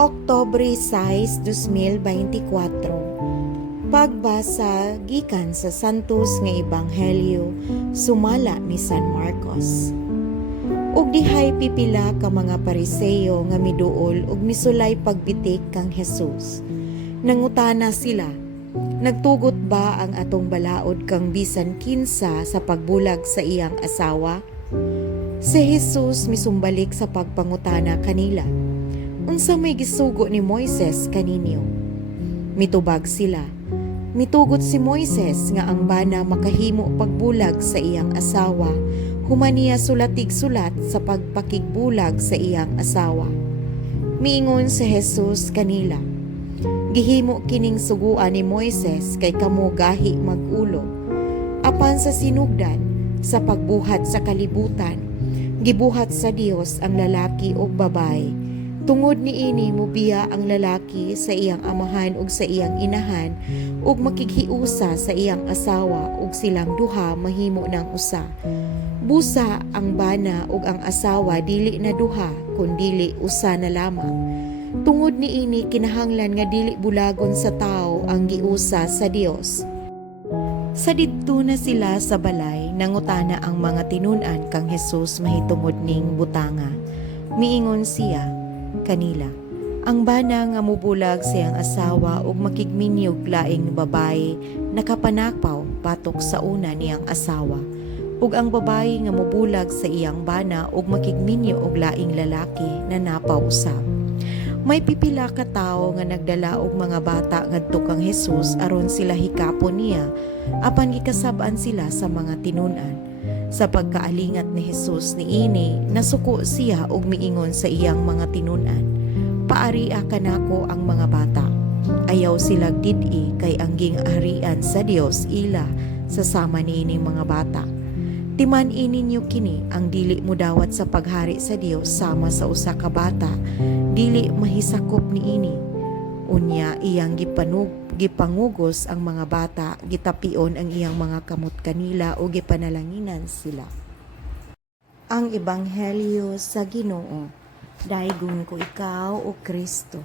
Oktubre 6, 2024. Pagbasa gikan sa Santos nga Ebanghelyo sumala ni San Marcos. Ug dihay pipila ka mga Pariseo nga miduol ug misulay pagbitik kang Jesus. Nangutana sila, nagtugot ba ang atong balaod kang bisan kinsa sa pagbulag sa iyang asawa? Si Jesus misumbalik sa pagpangutana kanila, unsa may gisugo ni Moises kaninyo? Mitubag sila, mitugot si Moises nga ang bana makahimo pagbulag sa iyang asawa, human niya sulatig sulat sa pagpakigbulag sa iyang asawa. Miingon si Jesus kanila, gihimo kining suguan ni Moises kay kamo gahi mag-ulo. Apan sa sinugdan, sa pagbuhat sa kalibutan, gibuhat sa Dios ang lalaki o babae. Tungod niini mubiya ang lalaki sa iyang amahan ug sa iyang inahan ug makikhiusa sa iyang asawa ug silang duha mahimo ng usa. Busa ang bana ug ang asawa dili na duha kundili usa na lamang. Tungod niini kinahanglan nga dili bulagon sa tao ang giusa sa Dios. Sa didto na sila sa balay, nangutana ang mga tinun-an kang Jesus mahitungod ning butanga. Miingon siya kanila, ang bana nga mubulag sa iyang asawa ug makigminyog laing babae nakapanakaw patok sa una niyang asawa, ug ang babae nga mubulag sa iyang bana ug makigminyo og laing lalaki na napaw usab. May pipila ka tawo nga nagdala og mga bata ngadto kang Jesus aron sila hikapon niya, apan gikasab-an sila sa mga tinun-an. Sa pagkaalingat ni Jesus niini, nasuko siya og miingon sa iyang mga tinun-an, paaria kanako ang mga bata. Ayaw sila did-i kay ang gingaharian sa Dios ila sa sama niining mga bata. Timan ininyo kini ang dili mo dawat sa paghari sa Dios sama sa usa ka bata, dili mahisakop niini. Unya iyang gipangugos ang mga bata, gitapion ang iyang mga kamot kanila o gipanalanginan sila. Ang Ebanghelyo sa Ginoo. Daygon ko ikaw o Kristo.